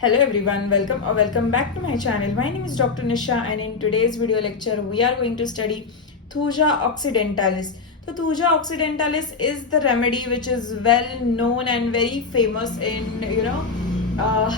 Hello everyone, welcome or welcome back to my channel. My name is Dr. Nisha and in today's video lecture we are going to study Thuja occidentalis. So Thuja occidentalis is the remedy which is well known and very famous in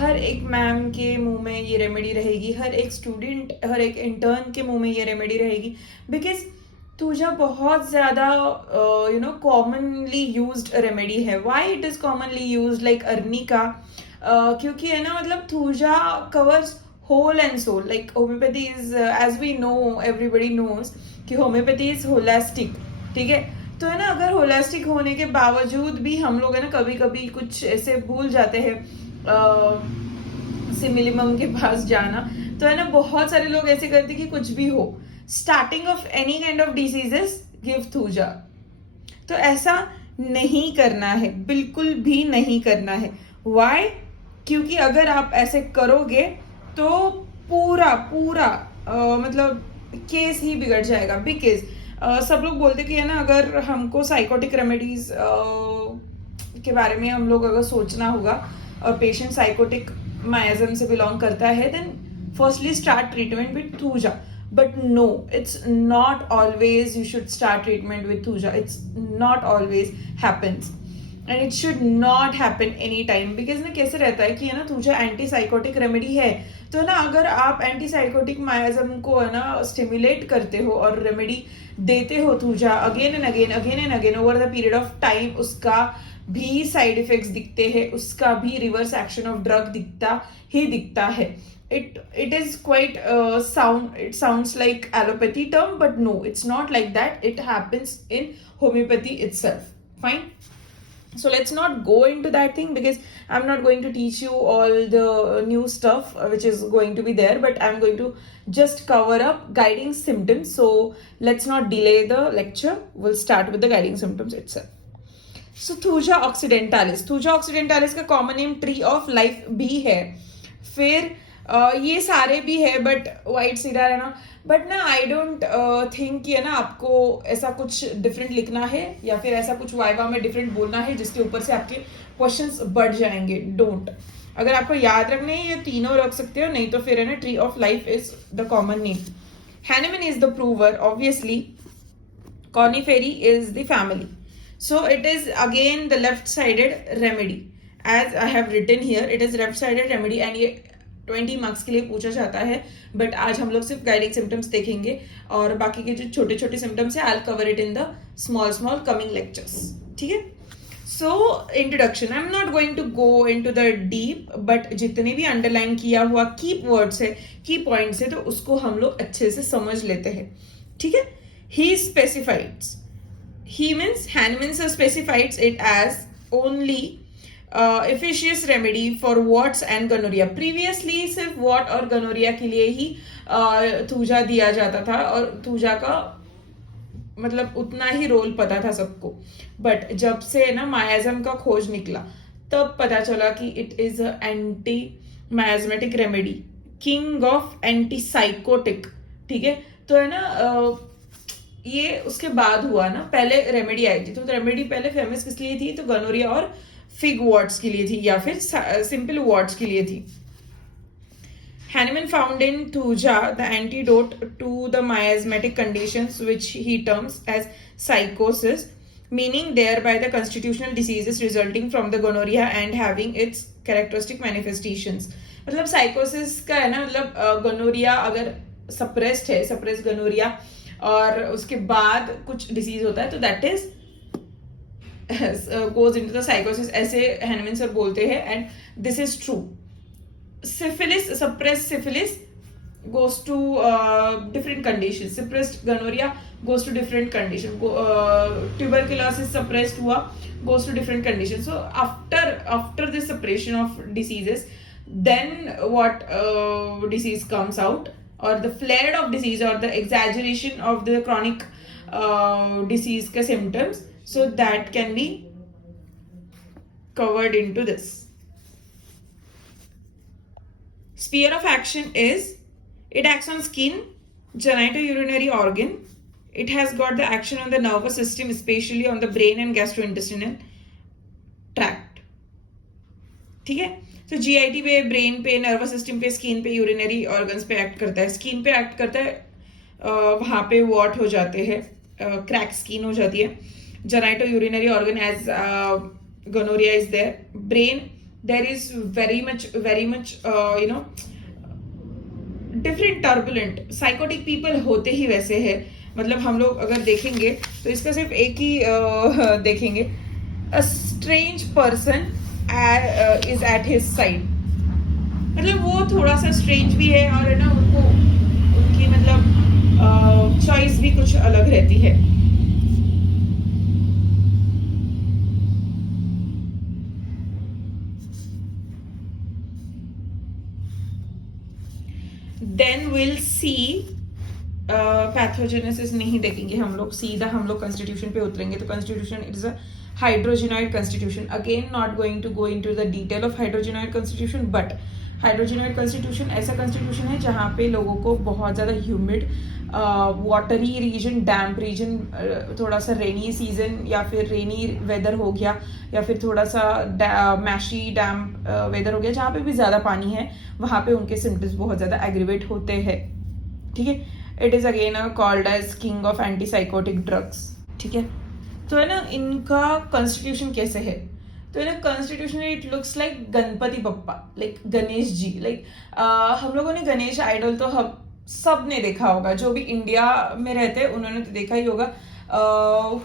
हर एक ma'am के मुंह में ये remedy रहेगी, हर एक student, हर एक intern के मुंह में ये रेमेडी रहेगी बिकॉज थूजा बहुत ज़्यादा कॉमनली यूज्ड रेमेडी है. Why it is commonly used like arnica? क्योंकि है ना, मतलब Thuja covers whole and sole. Like homeopathy is, as we know, everybody knows कि होम्योपैथी इज होलिस्टिक. ठीक है, तो है ना, अगर होलिस्टिक होने के बावजूद भी हम लोग है ना कभी कभी कुछ ऐसे भूल जाते हैं सिमिलिमम के पास जाना. तो है ना, बहुत सारे लोग ऐसे करते कि कुछ भी हो, starting of any kind of diseases give thuja. तो ऐसा नहीं करना है, बिल्कुल भी नहीं करना है. व्हाई? क्योंकि अगर आप ऐसे करोगे तो पूरा पूरा मतलब केस ही बिगड़ जाएगा. बिकॉज सब लोग बोलते कि है ना, अगर हमको साइकोटिक रेमेडीज के बारे में हम लोग अगर सोचना होगा और पेशेंट साइकोटिक मायाजम से बिलोंग करता है, then firstly start treatment with Thuja. But no, it's not always you should start treatment with thuja. It's not always happens. And it should not happen anytime. Because ना कैसे रहता है कि है ना, थूजा एंटी साइकोटिक रेमेडी है, तो ना अगर आप एंटी साइकोटिक मायाजम को है ना स्टिमुलेट करते हो और रेमेडी देते हो thuja again and again over the period of time, उसका भी साइड इफेक्ट्स दिखते हैं, उसका भी रिवर्स एक्शन ऑफ ड्रग दिखता है. It is quite it sounds like allopathy term, but no, it's not like that. It happens in homeopathy itself. Fine. So let's not go into that thing because I'm not going to teach you all the new stuff which is going to be there, but I'm going to just cover up guiding symptoms. So let's not delay the lecture. We'll start with the guiding symptoms itself. So Thuja occidentalis. Thuja occidentalis का common name tree of life भी है. फिर ये सारे भी है, but white cedar है ना. बट ना आई डोंट थिंक कि है ना आपको ऐसा कुछ डिफरेंट लिखना है या फिर ऐसा कुछ वाइवा में डिफरेंट बोलना है जिसके ऊपर से आपके क्वेश्चंस बढ़ जाएंगे. डोंट. अगर आपको याद रखने है ये तीनों रख सकते हो, नहीं तो फिर है ना tree of life is the common name. Hahnemann is the prover obviously. Coniferae is the family. So it is again the left sided remedy as I have written here. It is left sided remedy and ये 20 marks के लिए पूछा जाता है. But आज हम लोग सिर्फ गाइडिंग सिम्टम्स देखेंगे और बाकी के जो छोटे छोटे सिम्टम्स है I will cover it in the small coming lectures. ठीक है. So introduction, I am not going to go into the deep, but जितने भी अंडरलाइन किया हुआ की वर्ड्स है, की पॉइंट्स है, तो उसको हम लोग अच्छे से समझ लेते हैं. ठीक है. He specifies, he means Hahnemann specifies it as only efficacious remedy for warts and gonorrhea. Previously सिर्फ वॉट और गनोरिया के लिए ही थूजा दिया जाता था और थूजा का मतलब उतना ही रोल पता था सबको. बट जब से ना मायाजम का खोज निकला तब पता चला कि it is anti miasmatic remedy, king of anti sycotic. ठीक है. तो है ना ये उसके बाद हुआ ना, पहले रेमेडी आई थी. तो रेमेडी पहले फेमस किस लिए थी? तो गनोरिया और फिग वार्ड्स के लिए थी या फिर सिंपल वार्ड्स के लिए थी. Hahnemann found in Thuja the antidote to the miasmatic conditions which he terms as psychosis, meaning thereby the constitutional diseases resulting from the gonorrhea and having its characteristic manifestations. मतलब साइकोसिस का है ना, मतलब gonorrhoea अगर suppressed है, suppressed gonorrhoea, और उसके बाद कुछ डिसीज होता है तो that is goes into the psychosis, ऐसे हैनमन सर बोलते हैं. And this is true. syphilis, suppressed syphilis goes to different conditions. Suppressed gonorrhea goes to different condition. Tuberculosis suppressed हुआ goes to different conditions. So after this suppression of diseases, then what disease comes out, or the flare of disease or the exaggeration of the chronic disease के symptoms. So that can be covered into this. Sphere of action is, it acts on skin, genitourinary organ. It has got the action on the nervous system, especially on the brain and gastrointestinal tract. ठीक है. तो GIT पे, brain पे, nervous system पे, skin पे, urinary organs पे act करता है. स्किन पे एक्ट करता है, वहां पे वॉट हो जाते हैं, क्रैक स्किन हो जाती है. Genitourinary organ as gonorrhea is there. Brain, there is very much different turbulent. Psychotic people होते ही वैसे है. मतलब हम लोग अगर देखेंगे तो इसका सिर्फ एक ही देखेंगे, a strange person is at his side. मतलब वो थोड़ा सा स्ट्रेंज भी है और है ना, उनको उनकी मतलब चॉइस भी कुछ अलग रहती है. देन विल सी पैथोजेनेसिस नहीं देखेंगे हम लोग, सीधा हम लोग कॉन्स्टिट्यूशन पे उतरेंगे. तो constitution it is a hydrogenoid constitution. Again not going to go into the detail of hydrogenoid constitution, but hydrogenoid constitution ऐसा कॉन्स्टिट्यूशन है जहाँ पे लोगों को बहुत ज़्यादा humid, watery region, damp region, थोड़ा सा रेनी सीजन या फिर रेनी वेदर हो गया, या फिर थोड़ा सा मैशी डैम्प वेदर हो गया, जहाँ पे भी ज़्यादा पानी है वहाँ पे उनके सिम्टम्स बहुत ज़्यादा एग्रीवेट होते हैं. ठीक है. It is again called as king of antipsychotic drugs. ठीक है. तो है ना, इनका कॉन्स्टिट्यूशन कैसे है? तो ना constitution it looks like Ganpati Bappa, like Ganesh ji. Like हम लोगों ने गणेश आइडल तो हम सब ने देखा होगा, जो भी इंडिया में रहते हैं उन्होंने तो देखा ही होगा.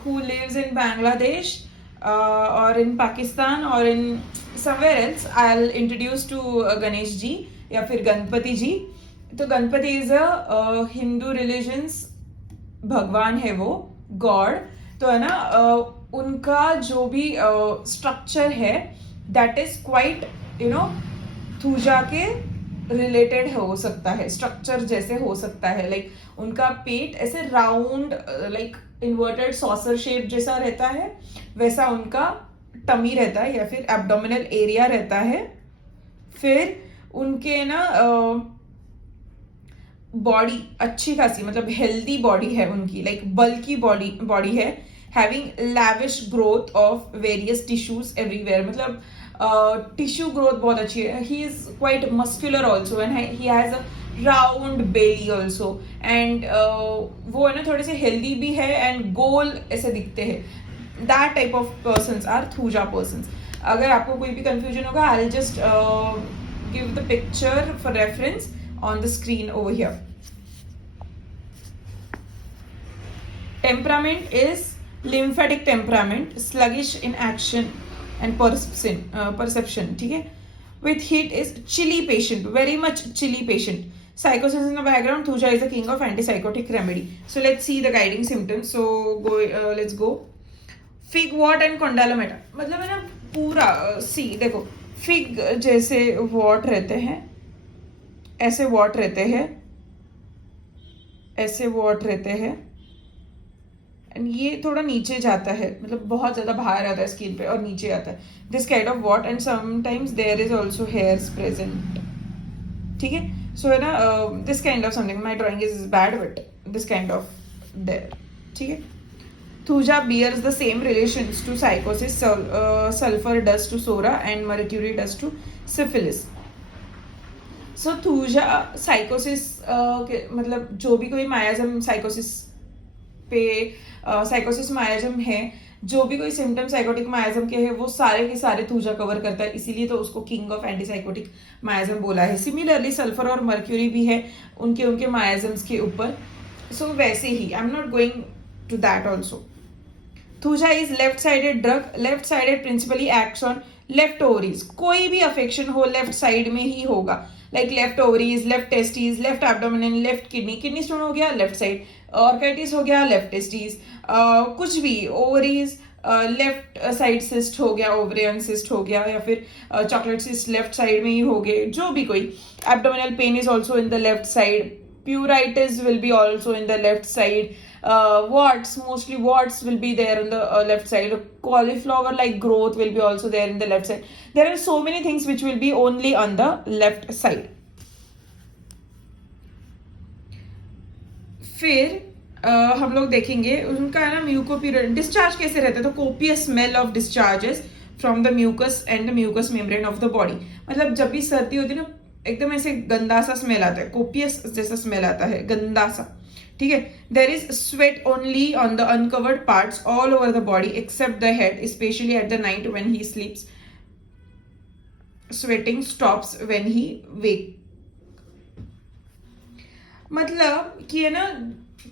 हु लिव्स इन बांग्लादेश और इन पाकिस्तान और in somewhere else, I will introduce to Ganesh ji या फिर गणपति जी. तो Ganpati is a Hindu religions भगवान है, वो गॉड. तो है ना, उनका जो भी स्ट्रक्चर है दैट इज क्वाइट थूजा के रिलेटेड हो सकता है, स्ट्रक्चर जैसे हो सकता है. लाइक उनका पेट ऐसे round, like inverted saucer shape जैसा रहता है, वैसा उनका टमी रहता है या फिर एब्डोमिनल एरिया रहता है. फिर उनके ना बॉडी अच्छी खासी, मतलब हेल्दी बॉडी है उनकी, लाइक बल्की बॉडी है, having lavish growth of various tissues everywhere. मतलब टिश्यू ग्रोथ बहुत अच्छी है. He is quite muscular also and he has a round belly also. And वो है ना थोड़े से हेल्दी भी है एंड गोल ऐसे दिखते हैं. That type of persons are Thuja persons. अगर आपको कोई भी कंफ्यूजन होगा, I will just give the picture for reference on the screen over here. Temperament is lymphatic temperament, sluggish in action and perception. ठीक है. With heat is chilly patient, very much chilly patient. Psychosis in the background. Thuja is the king of antipsychotic remedy. So let's see the guiding symptoms. So let's go. Fig wart and condylomata. मतलब है ना पूरा सी देखो, fig जैसे what रहते हैं, ऐसे what रहते हैं, ऐसे वॉट रहते हैं, एंड ये थोड़ा नीचे जाता है, मतलब बहुत ज्यादा बाहर आता है स्किन पे और नीचे आता है. This kind of wart and sometimes there is also hairs present. ठीक है. सो है ना, this kind of something, my drawing is bad but this kind of there. ठीक है. Thuja bears the same relations to psychosis sulfur does to sora and mercury does to syphilis. So thuja sycosis मतलब जो भी कोई मायाजम साइकोसिस पे साइकोसिस मायाजम है, जो भी कोई सिम्टम साइकोटिक मायाजम के हैं वो सारे के सारे थूजा कवर करता है, इसीलिए तो उसको किंग ऑफ एंटीसाइकोटिक मायाजम बोला है. सिमिलरली सल्फर और मर्क्यूरी भी है उनके उनके मायाजम्स के ऊपर. सो वैसे ही I am not going to that also. Thuja is left sided drug. Left sided principally acts on left ovaries. कोई भी अफेक्शन हो लेफ्ट साइड में ही होगा, like left ovaries, left testes, left abdomen, left kidney stone हो गया left side, orchitis हो गया लेफ्ट टेस्टीज, कुछ भी ओवरीज, लेफ्ट साइड सिस्ट हो गया, ओवरियन सिस्ट हो गया, या फिर चॉकलेट सिस्ट लेफ्ट साइड में ही हो गए, जो भी कोई. Abdominal pain is also in the left side. Pruritus will be also in the left side. Warts, mostly warts will be there on the left side. Cauliflower like growth will be also there in the left side. There are so many things which will be only on the left side. फिर हम लोग देखेंगे उनका है ना म्यूकोप्यूरिन discharge कैसे रहता है. तो copious smell of discharges from the mucous and the mucous membrane of the body. मतलब जब भी सर्दी होती है ना, एकदम ऐसे गंदा सा स्मेल आता है, कोपियस जैसा स्मेल आता है, गंदा सा, ठीक है। There is sweat only on the uncovered parts all over the body except the head, specially at the night when he sleeps. Sweating stops when he wake. मतलब कि है ना,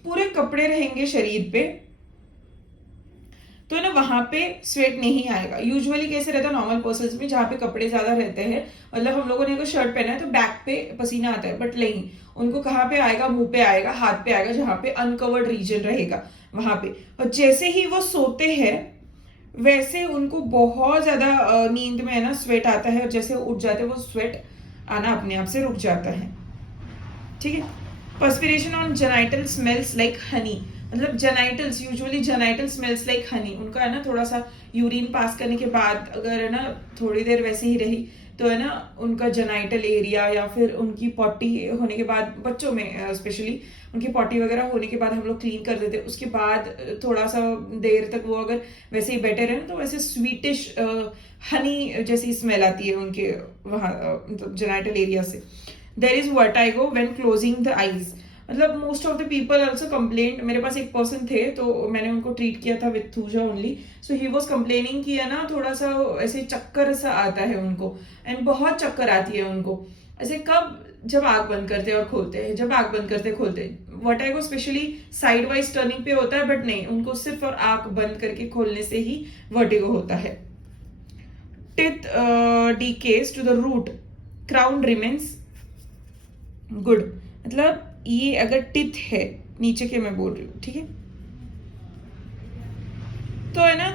पूरे कपड़े रहेंगे शरीर पे तो है ना वहां पे स्वेट नहीं आएगा। यूजुअली कैसे रहता है नॉर्मल पर्सन में, जहाँ पे कपड़े ज्यादा रहते हैं, मतलब हम लोगों ने अगर शर्ट पहना है तो बैक पे पसीना आता है, बट नहीं, उनको कहाँ पे आएगा, मुंह पे आएगा, हाथ पे आएगा, जहाँ पे अनकवर्ड रीजन रहेगा वहां पे। और जैसे ही वो सोते हैं वैसे उनको बहुत ज्यादा नींद में है ना स्वेट आता है, और जैसे उठ जाते हैं वो स्वेट आना अपने आप से रुक जाता है, ठीक है। Perspiration on genital smells like honey. मतलब genitals, usually genital smells like honey, उनका है ना थोड़ा सा यूरिन पास करने के बाद अगर है ना थोड़ी देर वैसे ही रही तो है ना उनका जेनाइटल एरिया, या फिर उनकी पॉटी होने के बाद, बच्चों में स्पेशली उनकी पॉटी वगैरह होने के बाद हम लोग क्लीन कर देते, उसके बाद थोड़ा सा देर तक वो अगर वैसे ही बैठे रहे तो वैसे स्वीटिश हनी जैसी स्मेल आती है उनके वहां मतलब जेनाइटल एरिया से। There is vertigo when closing the eyes. मतलब most of the people also complain, मेरे पास एक पर्सन थे तो मैंने उनको ट्रीट किया था with thuja only, so he was complaining कि है ना थोड़ा सा ऐसे चक्कर सा आता है उनको, एंड बहुत चक्कर आती है उनको। ऐसे कब, जब आंख बंद करते और खोलते हैं, जब आंख बंद करते खोलते। Vertigo specially side wise turning पे होता है, बट नहीं, उनको सिर्फ और आंख बंद करके खोलने से ही वर्टिगो होता है। Teeth decays to the root, crown remains good. मतलब ये अगर टिथ है नीचे के, मैं बोल रही हूँ, ठीक है, तो है ना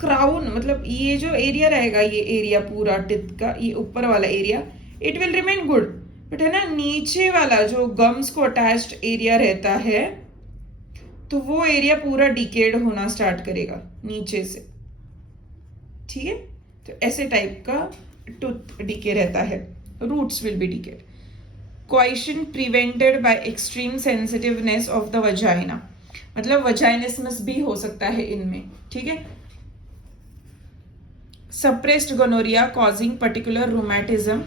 क्राउन, मतलब ये जो एरिया रहेगा, ये एरिया पूरा टिथ का, ये ऊपर वाला area, it will remain good. But है ना नीचे वाला जो गम्स को अटैच्ड एरिया रहता है, तो वो एरिया पूरा डिकेड होना स्टार्ट करेगा नीचे से, ठीक है। तो ऐसे टाइप का टूथ डिके रहता है, roots will be decayed. Coition prevented by extreme sensitiveness of the vagina. मतलब वजाइनिस्मस भी हो सकता है इनमें, ठीक है। Suppressed gonorrhoea causing particular rheumatism,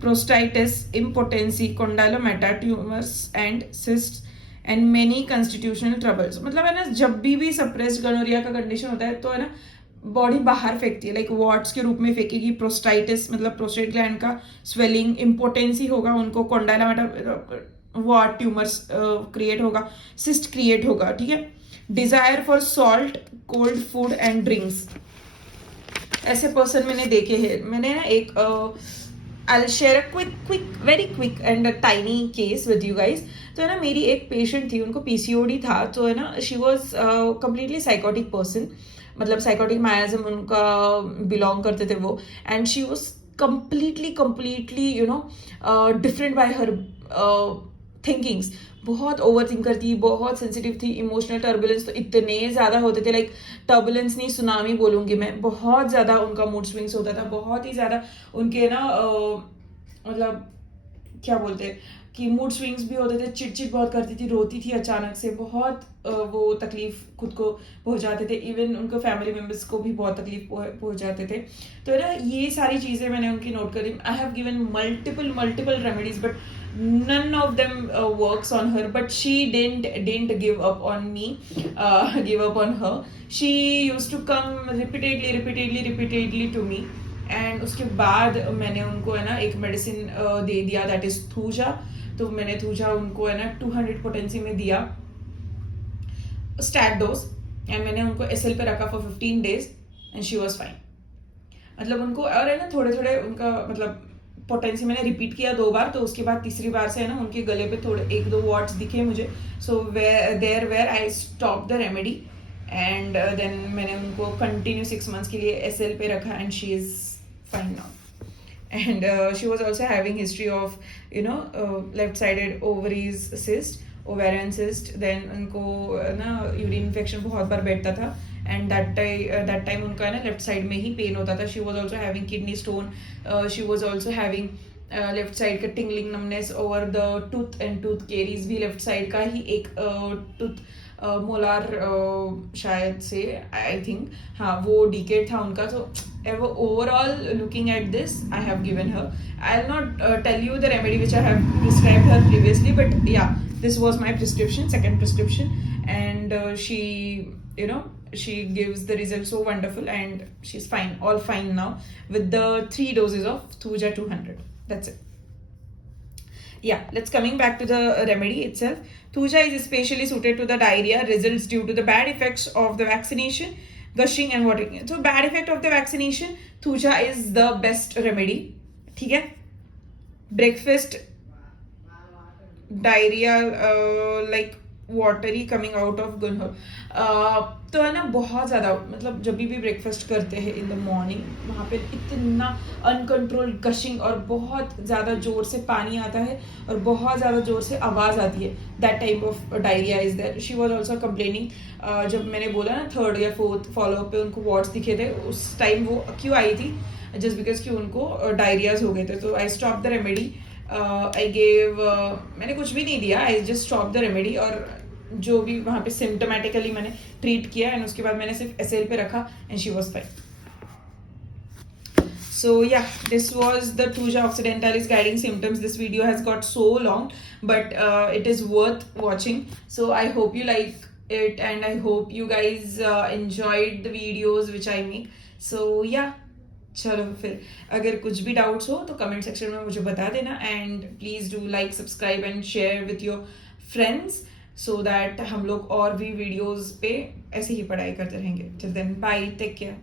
prostatitis, impotency, condylomata, tumours and cyst and many constitutional troubles. मतलब है ना जब भी सप्रेस्ड गोनोरिया का कंडीशन होता है तो है ना बॉडी बाहर फेंकती है, लाइक वॉट्स के रूप में फेंकेगी। प्रोस्टाइटिस मतलब प्रोस्टेट ग्लैंड का स्वेलिंग, इम्पोटेंसी होगा उनको, कोंडालोमेटा वॉट ट्यूमर्स क्रिएट होगा, सिस्ट क्रिएट होगा, ठीक है। Desire for salt, cold food and drinks, ऐसे पर्सन मैंने देखे हैं। मैंने ना एक I'll share a very quick and a tiny case with you guys। तो है ना मेरी एक पेशेंट थी, उनको पीसीओडी था, तो है ना she was completely psychotic person, मतलब साइकोटिक मायाजम उनका बिलोंग करते थे वो, and she was completely you know different by her thinkings. बहुत ओवर थिंकर थी, बहुत सेंसिटिव थी, इमोशनल टर्बुलेंस तो इतने ज्यादा होते थे, लाइक टर्बुलेंस नहीं सुनामी बोलूंगी मैं, बहुत ज्यादा उनका मूड स्विंग्स होता था, बहुत ही ज्यादा उनके ना मतलब क्या बोलते हैं कि मूड स्विंग्स भी होते थे, चिड़चिड़ बहुत करती थी, रोती थी अचानक से, बहुत वो तकलीफ खुद को पहुंचाते थे, इवन उनको फैमिली मेंबर्स को भी बहुत तकलीफ पहुंचाते थे। तो ना ये सारी चीजें मैंने उनकी नोट करी। आई have given multiple remedies but none of them works on her, but she didn't give up on me, give up on her. She used to come repeatedly to me, and उसके बाद मैंने उनको है ना एक medicine दे दिया, that is thuja. तो मैंने थूजा उनको है ना 200 पोटेंसी में दिया स्टैट डोज, एंड मैंने उनको एसएल पे रखा for 15 days and she was fine. मतलब उनको और है ना थोड़े उनका मतलब पोटेंसी मैंने रिपीट किया 2 बार, तो उसके बाद तीसरी बार से है ना उनके गले पे थोड़े 1-2 वॉट्स दिखे मुझे, so where I stop the remedy, and then मैंने उनको कंटिन्यू 6 months के लिए एसएल पे रखा, and she is fine now. And she was also having history of you know left sided ovaries cyst, ovarian cyst, then उनको ना urine infection बहुत बार बैठता था, एंड दैट टाइम उनका ना लेफ्ट साइड में ही पेन होता था। She was also having kidney stone, she was also having left side का tingling numbness over the tooth, and tooth caries भी लेफ्ट साइड का ही एक टूथ मोलार शायद से, आई थिंक, हाँ वो डिकेट था उनका. तो overall looking at this I have given her. I will not tell you the remedy which I have prescribed her previously, but yeah this was my prescription, second prescription, and she, you know, she gives the result so wonderful, and she's fine, all fine now with the 3 doses of Thuja 200. That's it. Yeah, let's coming back to the remedy itself. Thuja is especially suited to the diarrhea results due to the bad effects of the vaccination, gushing and watering. So bad effect of the vaccination, Thuja is the best remedy. ठीक है. Breakfast diarrhoea like watery coming out of गुनहोर. तो है ना, बहुत ज़्यादा, मतलब जब भी ब्रेकफास्ट करते हैं इन द मॉर्निंग, वहाँ पे इतना अनकंट्रोल्ड गशिंग और बहुत ज़्यादा ज़ोर से पानी आता है और बहुत ज़्यादा ज़ोर से आवाज़ आती है. That type of diarrhoea is there. She was also complaining. जब मैंने बोला ना 3rd या 4th फॉलोअप पे उनको वार्ड्स दिखे थे, उस टाइम वो क्यों आई थी, जस्ट बिकॉज कि उनको डायरियाज हो गए थे. तो आई stop the remedy. I gave, मैंने कुछ भी नहीं दिया, I just stop the remedy. और जो भी वहाँ पे सिम्टोमेटिकली मैंने ट्रीट किया, एंड उसके बाद मैंने सिर्फ एसएल पे रखा, and she was fine. So yeah, this was the Thuja occidentalis guiding symptoms. This video has got so long, but it is worth watching. So I hope you like it, and I hope you guys enjoyed the videos which I make. So yeah, चलो फिर अगर कुछ भी doubts हो तो comment section में मुझे बता देना, and please do like, subscribe and share with your friends, so that हम लोग और भी वीडियोस पे ऐसे ही पढ़ाई करते रहेंगे. Till then, bye, take care.